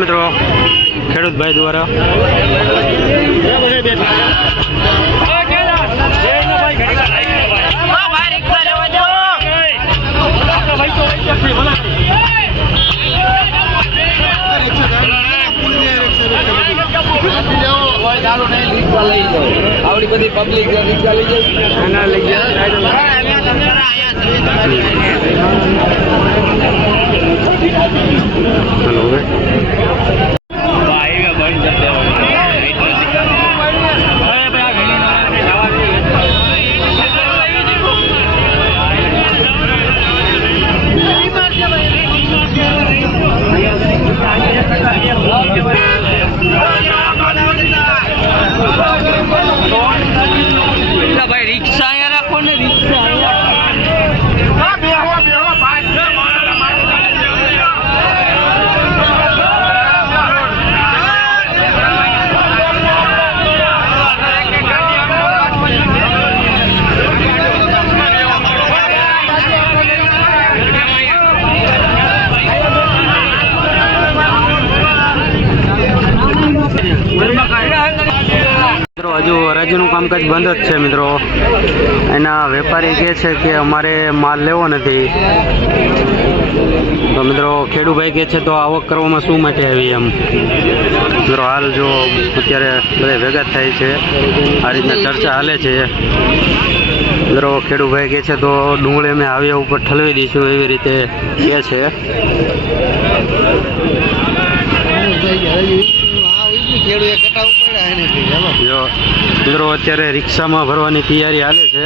મિત્રો ખેડૂત ભાઈ દ્વારા આવડી બધી પબ્લિક રિક્ષા લઈ ભાઈ રિક્ષા અહીંયા રાખો ને રિક્ષા હજુ હરાજીનું કામકાજ બંધ જ છે મિત્રો. એના વેપારી કહે છે કે અમારે માલ લેવો નથી. તો મિત્રો ખેડૂભાઈ કહે છે તો આવક કરવામાં શું માટે આવી એમ. મિત્રો હાલ જો અત્યારે બધા ભેગા થાય છે, આ રીતના ચર્ચા હાલે છે. મિત્રો ખેડૂભાઈ કહે છે તો ડુંગળી અમે હાવિયા ઉપર ઠલવી દઈશું એવી રીતે કહે છે. મિત્રો અત્યારે રિક્ષામાં ભરવાની તૈયારી હાલે છે.